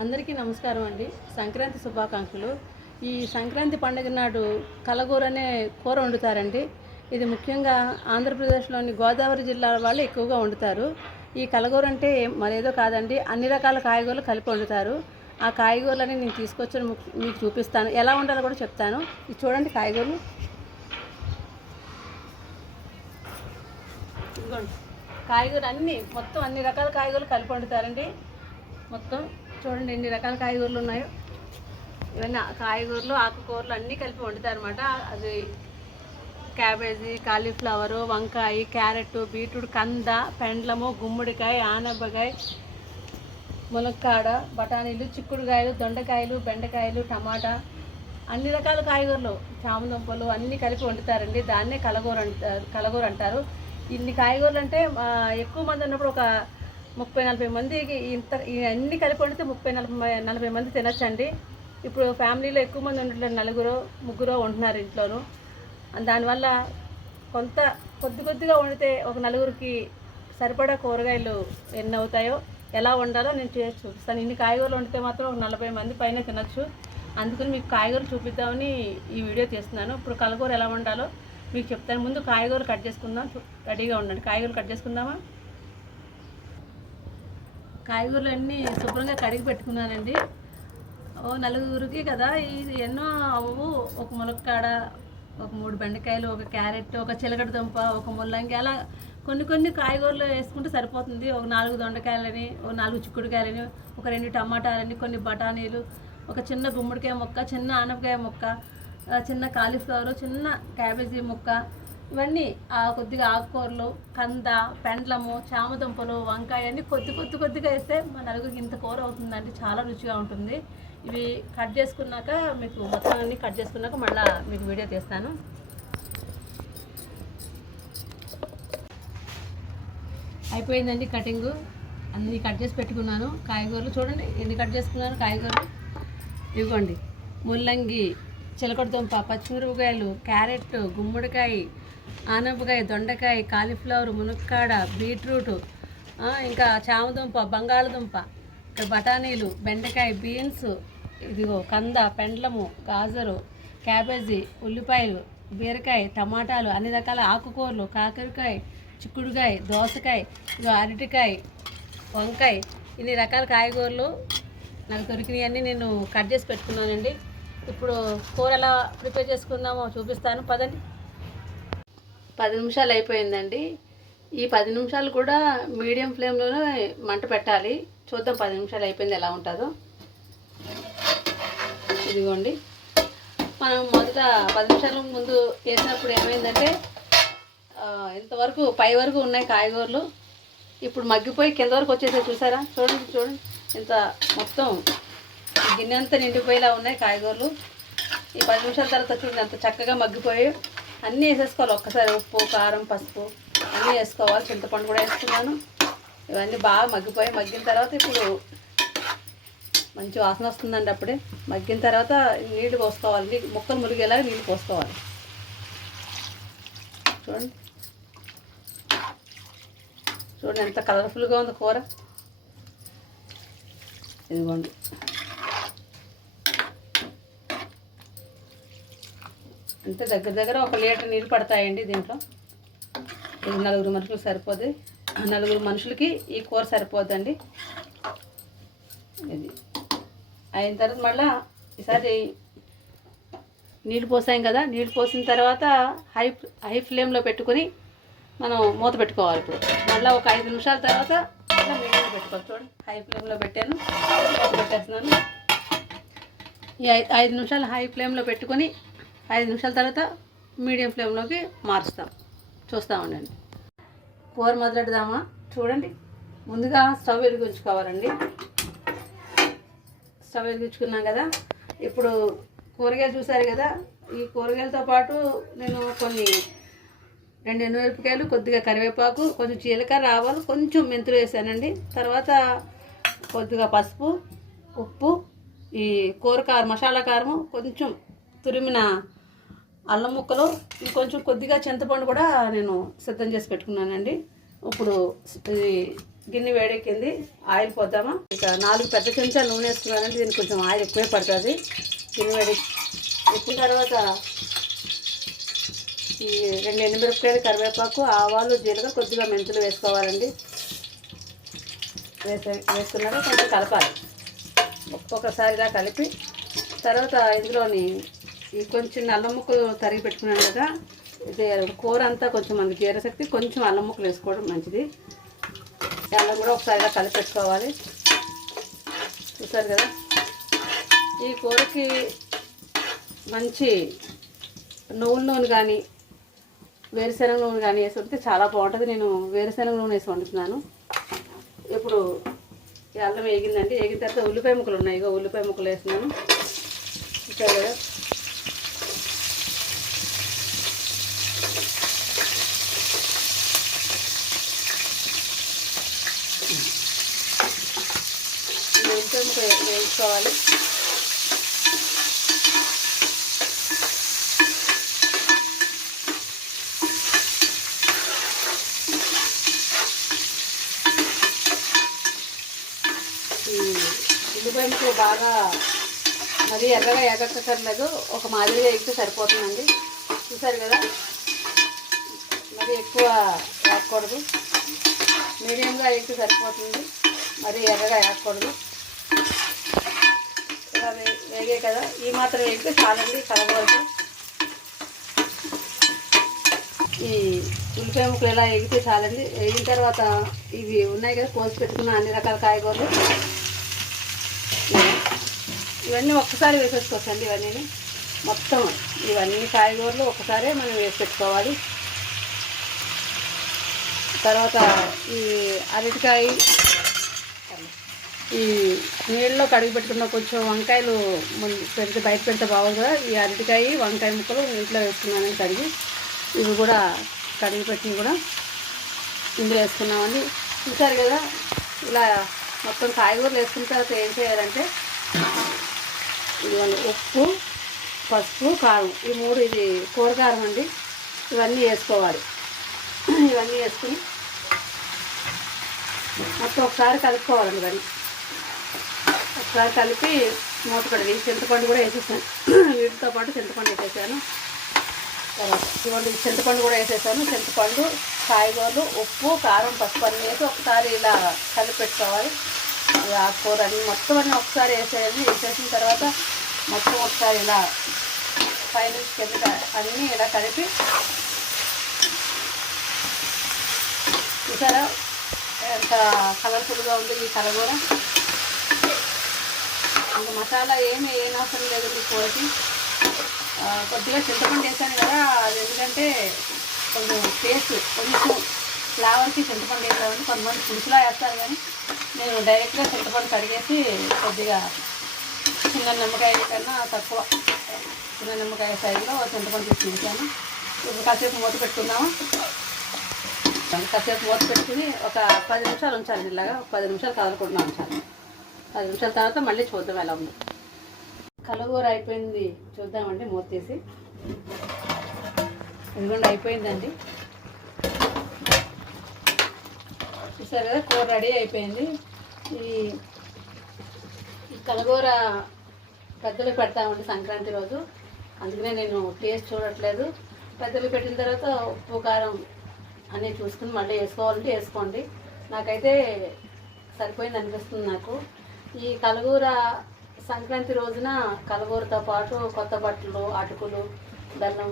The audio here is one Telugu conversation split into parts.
అందరికీ నమస్కారం అండి. సంక్రాంతి శుభాకాంక్షలు. ఈ సంక్రాంతి పండుగ నాడు కలగూర అనే కూర వండుతారండి. ఇది ముఖ్యంగా ఆంధ్రప్రదేశ్లోని గోదావరి జిల్లాల వాళ్ళు ఎక్కువగా వండుతారు. ఈ కలగూర అంటే మరేదో కాదండి అన్ని రకాల కాయగూరలు కలిపి వండుతారు. ఆ కాయగూరలని నేను తీసుకొచ్చి మీకు- చూపిస్తాను. ఎలా వండాలో కూడా చెప్తాను. ఇది చూడండి కాయగూరలు. ఇదిగోండి. కాయగూరలు అన్నీ మొత్తం అన్ని రకాల కాయగూరలు కలిపి వండుతారండి. మొత్తం చూడండి ఎన్ని రకాల కాయగూరలు ఉన్నాయో. ఇవన్నీ కాయగూరలు ఆకుకూరలు అన్నీ కలిపి వండుతారనమాట అది క్యాబేజీ కాలీఫ్లవరు వంకాయ క్యారెట్ బీట్రూట్ కంద పెండ్లము గుమ్మడికాయ ఆనబ్బకాయ మునక్కాడ బఠానీలు చిక్కుడుకాయలు దొండకాయలు బెండకాయలు టమాటా. అన్ని రకాల కాయగూరలు చామదుంపలు అన్నీ కలిపి వండుతారండి. దాన్నే కలగూర అంటారు కలగూర అంటారు. ఇన్ని కాయగూరలు అంటే ఎక్కువ మంది ఉన్నప్పుడు ఒక ముప్పై నలభై మందికి ఇంత అన్ని కలిపి వండితే ముప్పై నలభై నలభై మంది తినచ్చండి. ఇప్పుడు ఫ్యామిలీలో ఎక్కువ మంది ఉండట్లేదు నలుగురు ముగ్గురు ఉంటున్నారు ఇంట్లోనూ. దానివల్ల కొంత కొద్ది కొద్దిగా వండితే ఒక నలుగురికి సరిపడా కూరగాయలు ఎన్ని అవుతాయో ఎలా వండాలో నేను చేసి చూపిస్తాను. ఇన్ని కాయగూరలు వండితే మాత్రం ఒక నలభై మంది పైన తినచ్చు. అందుకని మీకు కాయగూరలు చూపిద్దామని ఈ వీడియో తీస్తున్నాను. ఇప్పుడు కలగూర ఎలా వండాలో మీకు చెప్తాను. ముందు కాయగూరలు కట్ చేసుకుందాం. రెడీగా ఉండండి. కాయగూరలు కట్ చేసుకుందామా? కాయగూరలు అన్నీ శుభ్రంగా కడిగి పెట్టుకున్నానండి. ఓ నలుగురికి కదా ఇది ఎన్నో అవ్వవు. ఒక మునక్కాడ ఒక మూడు బెండకాయలు ఒక క్యారెట్ ఒక చిలకడ దుంప ఒక ముల్లంగి అలా కొన్ని కొన్ని కాయగూరలు వేసుకుంటే సరిపోతుంది. ఒక నాలుగు దొండకాయలని ఒక నాలుగు చిక్కుడుకాయలని ఒక రెండు టమాటాలని కొన్ని బఠానీలు ఒక చిన్న గుమ్మడికాయ మొక్క చిన్న ఆనపకాయ మొక్క చిన్న కాలీఫ్లవర్ చిన్న క్యాబేజీ మొక్క ఇవన్నీ ఆ కొద్దిగా ఆకుకూరలు కంద పెండ్లము చామదుంపలు వంకాయ అన్ని కొద్ది కొద్ది కొద్దిగా వేస్తే మా నలుగురికి ఇంత కూర అవుతుందండి చాలా రుచిగా ఉంటుంది. ఇవి కట్ చేసుకున్నాక మీకు మొత్తం అన్ని కట్ చేసుకున్నాక మళ్ళీ మీకు వీడియో తీస్తాను. అయిపోయిందండి కటింగ్. అన్ని కట్ చేసి పెట్టుకున్నాను. కాయగూరలు చూడండి ఎన్ని కట్ చేసుకున్నాను కాయగూరలు? ఇవ్వండి. ముల్లంగి చిలకడదుంప పచ్చిమిరపకాయలు క్యారెట్ గుమ్మడికాయ ఆనపకాయ దొండకాయ కాలీఫ్లవర్ మునక్కాడ బీట్రూట్ ఇంకా చామదుంప బంగాళదుంప ఇక్కడ బఠానీలు బెండకాయ బీన్స్ ఇదిగో కంద పెండ్లము గాజరు క్యాబేజీ ఉల్లిపాయలు బీరకాయ టమాటాలు అన్ని రకాల ఆకుకూరలు కాకరకాయ చిక్కుడుకాయ దోసకాయ ఇగో అరటికాయ వంకాయ ఇన్ని రకాల కాయగూరలు నాకు దొరికినవన్నీ నేను కట్ చేసి పెట్టుకున్నానండి. ఇప్పుడు కూర ఎలా ప్రిపేర్ చేసుకుందామో చూపిస్తాను. పదండి. పది నిమిషాలు అయిపోయిందండి. ఈ పది నిమిషాలు కూడా మీడియం ఫ్లేమ్లోనే మంట పెట్టాలి. చూద్దాం పది నిమిషాలు అయిపోయింది ఎలా ఉంటుందో. ఇదిగోండి. మనం మొదట పది నిమిషాల ముందు వేసినప్పుడు ఏమైందంటే ఇంతవరకు పై వరకు ఉన్నాయి కాయగూరలు. ఇప్పుడు మగ్గిపోయి కింద వరకు వచ్చేసాయి చూసారా? చూడండి చూడండి. ఇంత మొత్తం గిన్నె అంతా నిండిపోయేలా ఉన్నాయి కాయగూరలు. ఈ పది నిమిషాల తర్వాత చూడండి అంత చక్కగా మగ్గిపోయి అన్నీ వేసేసుకోవాలి. ఒక్కసారి ఉప్పు కారం పసుపు అన్నీ వేసుకోవాలి. చింతపండు కూడా వేసుకున్నాను. ఇవన్నీ బాగా మగ్గిపోయి మగ్గిన తర్వాత ఇప్పుడు మంచి వాసన వస్తుందండి అప్పుడే. మగ్గిన తర్వాత నీళ్ళు పోసుకోవాలి. నీ- ముక్కలు మురిగేలాగా నీళ్ళు పోసుకోవాలి. చూడండి. చూడండి ఎంత కలర్ఫుల్గా ఉంది కూర. ఇదిగోండి. అంటే దగ్గర దగ్గర ఒక లీటర్ నీళ్ళు పడతాయండి దీంట్లో. ఇది నలుగురు మనుషులకు సరిపోద్ది. నలుగురు మనుషులకి ఈ కూర సరిపోద్దండి. ఇది అయిన తర్వాత మళ్ళా ఈసారి నీళ్ళు పోసాం కదా నీళ్ళు పోసిన తర్వాత హై హై ఫ్లేమ్లో పెట్టుకొని మనం మూత పెట్టుకోవాలి ఇప్పుడు. మళ్ళీ ఒక ఐదు నిమిషాల తర్వాత మళ్ళీ పెట్టుకోవాలి. చూడండి హై ఫ్లేమ్లో పెట్టాను మూత పెట్టేస్తున్నాను. ఈ ఐదు నిమిషాలు హై ఫ్లేమ్లో పెట్టుకొని ఐదు నిమిషాల తర్వాత మీడియం ఫ్లేమ్లోకి మారుస్తాం చూస్తూ ఉండండి. కూర మొదలెడదామా? చూడండి. ముందుగా స్టవ్ వెలిగించుకోవాలండి. స్టవ్ వెలిగించుకున్నాం కదా? ఇప్పుడు కూరగాయలు చూసారు కదా? ఈ కూరగాయలతో పాటు నేను కొన్ని రెండు ఎండుమిరపకాయలు కొద్దిగా కరివేపాకు కొంచెం జీలకర్ర ఆవాలు కొంచెం మెంతులు వేసానండి. తర్వాత కొద్దిగా పసుపు ఉప్పు ఈ కూర కారం మసాలా కారము కొంచెం తురిమిన అల్లం ముక్కలు ఇంకొంచెం కొద్దిగా చింతపండు కూడా నేను సిద్ధం చేసి పెట్టుకున్నానండి. ఇప్పుడు గిన్నె వేడెక్కింది ఆయిల్ పోద్దామా? ఇక నాలుగు పెద్ద చెంచాలు నూనె వేసుకున్నానండి దీనికి కొంచెం ఆయిల్ ఎక్కువే పడుతుంది. గిన్నె వేడి ఎక్కిన తర్వాత ఈ రెండు ఎండుమిరపకాయలు కరివేపాకు ఆవాలు జీలకర్ర కొద్దిగా మెంతులు వేసుకోవాలండి. వేసే వేసుకున్నాక కొంచెం కలపాలి. ఒక్కొక్కసారిగా కలిపి తర్వాత ఇందులోని ఈ కొంచెం అల్లం ముక్కలు తరిగి పెట్టుకున్నాను కదా. ఇది కూర అంతా కొంచెం మనకి జీరశక్తి కొంచెం అల్లం ముక్కలు వేసుకోవడం మంచిది. అల్లం కూడా ఒకసారిగా కలిపి పెట్టుకోవాలి చూసారు కదా? ఈ కూరకి మంచి నువ్వుల నూనె కానీ వేరుశనగ నూనె కానీ వేసి వండితే చాలా బాగుంటుంది. నేను వేరుశనగ నూనె వేసి వండుతున్నాను. ఇప్పుడు ఈ అల్లం వేగిందండి. వేగిన తర్వాత ఉల్లిపాయ ముక్కలు ఉన్నాయి. ఇగో ఉల్లిపాయ ముక్కలు వేస్తున్నాను. చూసారు కదా? ఈ ఉల్లిపాయ ముక్క వేయించుకోవాలి బాగా మరి ఎర్రగా ఎగక్కర్లేదు ఒక మాదిరిగా ఎగితే సరిపోతుందండి. చూసారు కదా? మరి ఎక్కువ రాకూడదు మీడియంగా ఎగితే సరిపోతుంది. మరి ఎర్రగా వేయకూడదు. ఇలా వేగే కదా. ఈ మాత్రం వేగితే చాలండి కలగవలసి ఈ ఉల్లిపాయ ముక్కలు ఇలా ఎగితే చాలండి. ఎగిన తర్వాత ఇవి ఉన్నాయి కదా కోసి పెట్టుకున్న అన్ని రకాల కాయగూరలు. ఇవన్నీ ఒక్కసారి వేసేసుకోవచ్చండి ఇవన్నీ మొత్తం ఇవన్నీ కాయగూరలు ఒక్కసారే మనం వేసి పెట్టుకోవాలి. తర్వాత ఈ అరటికాయ ఈ నీళ్ళలో కడిగి పెట్టుకున్న కొంచెం వంకాయలు పెడితే బయట పెడితే బాగుంది కదా ఈ అరటికాయ వంకాయ ముక్కలు నీటిలో వేసుకున్నానని కడిగి ఇవి కూడా కడిగి పెట్టి కూడా ఇందులో వేసుకున్నామండి. చూసారు కదా ఇలా మొత్తం కాయగూరలు వేసుకున్న తర్వాత ఏం చేయాలంటే ఉప్పు పసుపు కారం ఈ మూడు ఇది కూరకారం అండి ఇవన్నీ వేసుకోవాలి. ఇవన్నీ వేసుకుని మొత్తం ఒకసారి కలుపుకోవాలండి ఇవన్నీ. ఒకసారి కలిపి మూత కడిగి చింతపండు కూడా వేసేసాను. వీటితో పాటు చింతపండు వేసేసాను. తర్వాత ఇవ్వండి చింతపండు కూడా వేసేసాను. చింతపండు కాయగూరలు ఉప్పు కారం పసుపు అన్నీ వేసి ఒకసారి ఇలా కలిపి పెట్టుకోవాలి. ఆకుకూర అన్నీ మొత్తం అన్నీ ఒకసారి వేసేయాలి వేసేసిన తర్వాత మొత్తం ఒకసారి ఇలా పైన కింద అన్నీ ఇలా కలిపి చూసారా? ఎంత కలర్ఫుల్గా ఉంది ఈ కలగూర ఇంకా మసాలా ఏమి ఏం అవసరం లేదండి కూరకి. కొద్దిగా చింతపండు వేసాను కదా అది ఎందుకంటే కొంచెం టేస్ట్ కొంచెం ఫ్లేవర్కి చింతపండు వేసామని కొంతమంది పులుసులా వేస్తారు కానీ నేను డైరెక్ట్గా చింతపండు కడిగేసి కొద్దిగా చిన్న నిమ్మకాయ కన్నా తక్కువ చిన్న నిమ్మకాయ సైజులో చింతపండు తీసుకుంటాను వేసాను. ఇప్పుడు కాసేపు మూత పెట్టుకుందాము? కాసేపు మూత పెట్టుకుని ఒక పది నిమిషాలు ఉంచాలి ఇలాగా. ఒక పది నిమిషాలు కదలకుండా ఉంచాలి. పది నిమిషాల తర్వాత మళ్ళీ చూద్దాం ఎలా ఉంది. కలగూర అయిపోయింది. చూద్దామండి మూత తీసి. ఇదిగోండి అయిపోయిందండి. చూసారు కదా కూర రెడీ అయిపోయింది. ఈ ఈ కలగూర పెద్దలు పెడతామండి సంక్రాంతి రోజు. అందుకనే నేను టేస్ట్ చూడట్లేదు. పెద్దలు పెట్టిన తర్వాత ఉప్పు కారం అన్నీ చూసుకుని మళ్ళీ వేసుకోవాలంటే వేసుకోండి. నాకైతే సరిపోయింది అనిపిస్తుంది నాకు. ఈ కలగూర సంక్రాంతి రోజున కలగూరతో పాటు కొత్త బట్టలు అటుకులు బెల్లం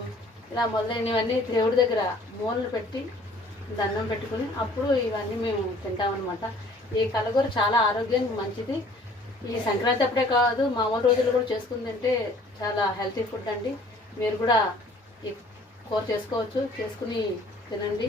ఇలా మొదలైనవన్నీ దేవుడి దగ్గర మూలలు పెట్టి దండం పెట్టుకుని అప్పుడు ఇవన్నీ మేము తింటామన్నమాట. ఈ కలగూర చాలా ఆరోగ్యానికి మంచిది. ఈ సంక్రాంతి అప్పుడే కాదు మామూలు రోజులు కూడా చేసుకుని తింటే చాలా హెల్తీ ఫుడ్ అండి. మీరు కూడా ఈ కూర చేసుకోవచ్చు చేసుకుని తినండి.